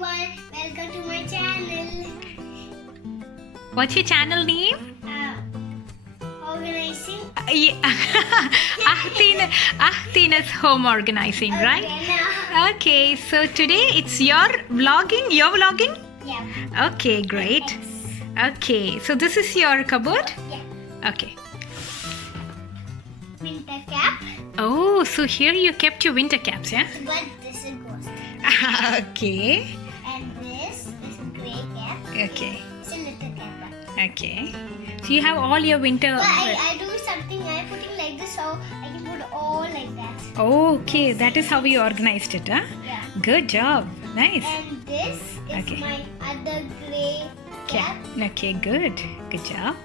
everyone, welcome to my channel. What's your channel name? Organising. Ahtina's home organizing, right? Okay, Okay, so today it's your vlogging? You're vlogging? yeah. Okay, great. Okay, so this is your cupboard? Yeah. Okay. Winter cap. Oh, so here you kept your winter caps, yeah? But this is ghost. Okay. And this is a grey cap. Okay. It's a little cap. Okay. So you have all your winter. But I do something. I'm putting like this, so I can put all like that. Okay, that is how you organized it, huh? Yeah. Good job. Nice. And this is Okay. my other grey cap. Okay, good. Good job.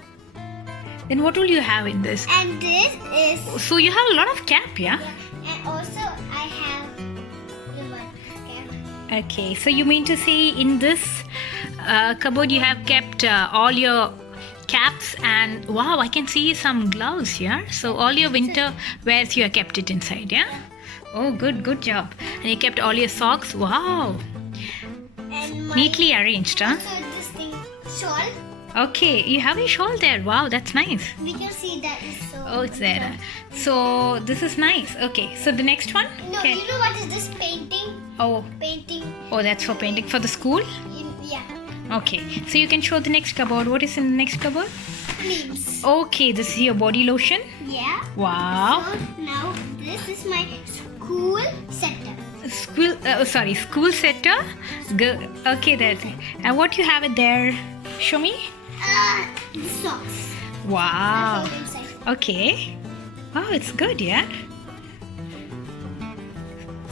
Then what will you have in this? And this is. So you have a lot of cap, yeah? Yeah. And also I have ribbon cap. Okay, so you mean to say in this cupboard you have kept all your caps and wow, I can see some gloves here. So all your winter wears you have kept it inside, yeah? Oh, good job. And you kept all your socks. Wow, And my. neatly arranged, huh? So this thing shawl. Okay, you have a shawl there. Wow, that's nice. We can see that is so. Oh, it's there. So this is nice. Okay, so the next one. No, Okay. you know what is this painting? Oh, Painting. that's for painting for the school. Yeah. Okay, so you can show the next cupboard. What is in the next cupboard? Creams. Okay, this is your body lotion. Yeah. Wow. So now this is my school setup. School setter. Good. Okay, that's it. And what you have it there? Show me. The socks. Wow. That's all inside. Okay. Wow, it's good, yeah.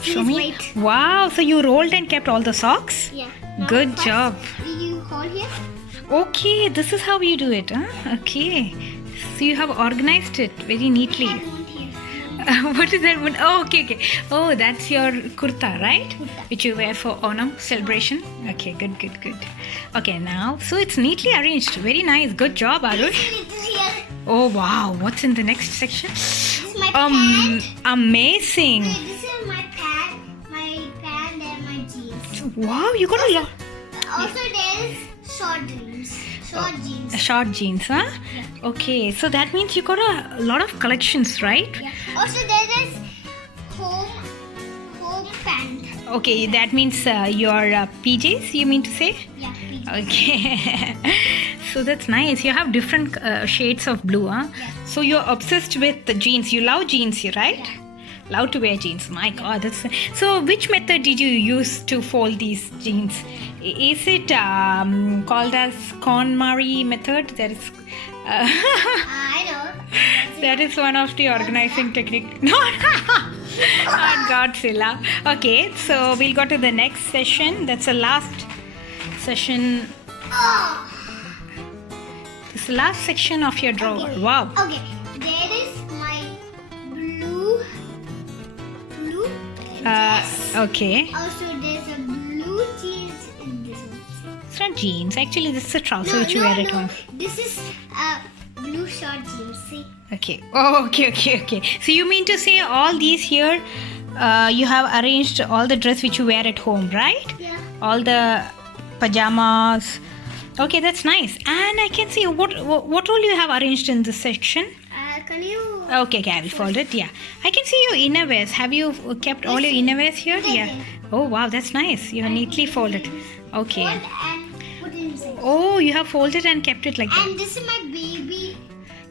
See Show this me. weight? Wow, so you rolled and kept all the socks? Yeah. Good first, job. You hold here. Okay, this is how you do it, huh? Okay. So you have organized it very neatly. I have one here. What is that one? Oh, okay. Oh, that's your kurta, right? Kurta. Which you wear for Onam celebration. Okay, good. Okay, now, so it's neatly arranged. Very nice. Good job, Arush. See, this is here. Oh, wow. What's in the next section? This is my pant. Amazing. Wait, this is my pant and my jeans. Wow, you got a lot. Also, there is short jeans. Short jeans. Short jeans, huh? Yeah. Okay, so that means you got a lot of collections, right? Yeah. Also, there is home pant. Okay, that means your PJs, you mean to say? Yeah, please. Okay. So that's nice. You have different shades of blue, huh? Yeah. So you're obsessed with the jeans. You love jeans, right? Yeah. Love to wear jeans. My God, that's so. Which method did you use to fold these jeans? Is it called as konmari method? That is. I know. That is one of the organizing technique. No, not Godzilla. Okay, so we'll go to the next session. That's the last session. Oh. This is the last section of your drawer. Okay. Wow. Okay, there is my blue dress. Okay. Also, there's a blue jeans in this one. It's not jeans. Actually, this is a trouser which you wear at home. This is blue short jeans. See? Okay. Oh, okay. So you mean to say all these here, you have arranged all the dress which you wear at home, right? Yeah. All the pajamas. Okay, that's nice. And I can see what all you have arranged in this section. Can you? Okay, I will fold it. Yeah, I can see your innerwears. Have you kept all your innerwears here? Yeah. Oh wow, that's nice. You have neatly folded. Okay. Fold and put it inside. Oh, you have folded and kept it like that. And this is my baby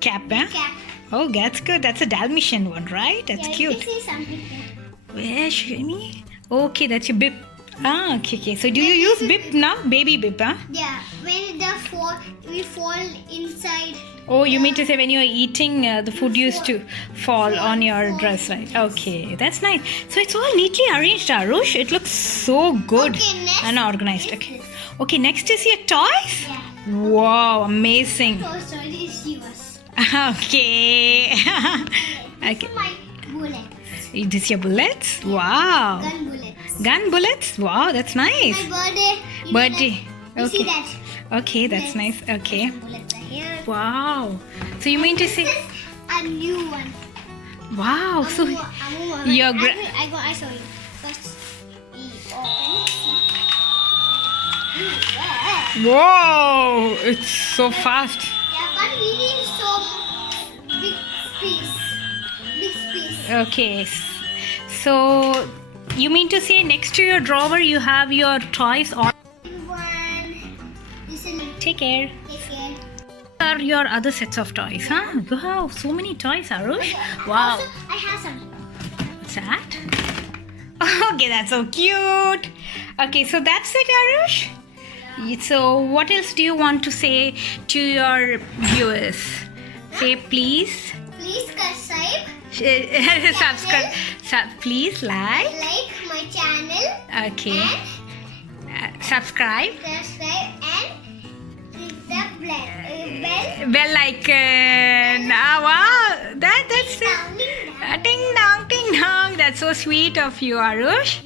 Cap, huh? cap. Oh, that's good. That's a Dalmatian one, right? That's Yeah, cute. You can see something there. Where show me? Okay, that's your bib. Ah, okay. So do you use bib now? Baby bib, huh? Yeah, when we fall inside. Oh, you mean to say when you're eating, the food used to fall on your dress, right? Okay, that's nice. So it's all neatly arranged, Arush. It looks so good Okay, next and organized. is Okay. this. Okay, next is your toys. Yeah. Wow, amazing. So sorry, it's yours. Okay. This Okay. is my bullets. This your bullets? Wow. Gun bullets. Gun bullets? Wow, that's nice. My birthday. Birthday. You see Okay. that? Okay, that's nice. Okay. Bullets are here. Wow. So you mean to This say? is a new one. Wow. So Your Your gra- I show you. First, we open. Whoa! It's so fast. Yeah, but we need so big piece. Big piece. Okay. So you mean to say next to your drawer you have your toys or One. Listen. take care. Take care. Are your other sets of toys, huh? Wow, so many toys, Arush. Wow. Also, I have some. What's that? Okay, that's so cute. Okay, so that's it, Arush. So what else do you want to say to your viewers? Say please. Please subscribe. Subscribe. Please like. Like my channel. Okay. Subscribe. Subscribe and click the bell. Bell icon. Ah, wow. That's it. Down. Ding dong, ding dong. That's so sweet of you, Arush.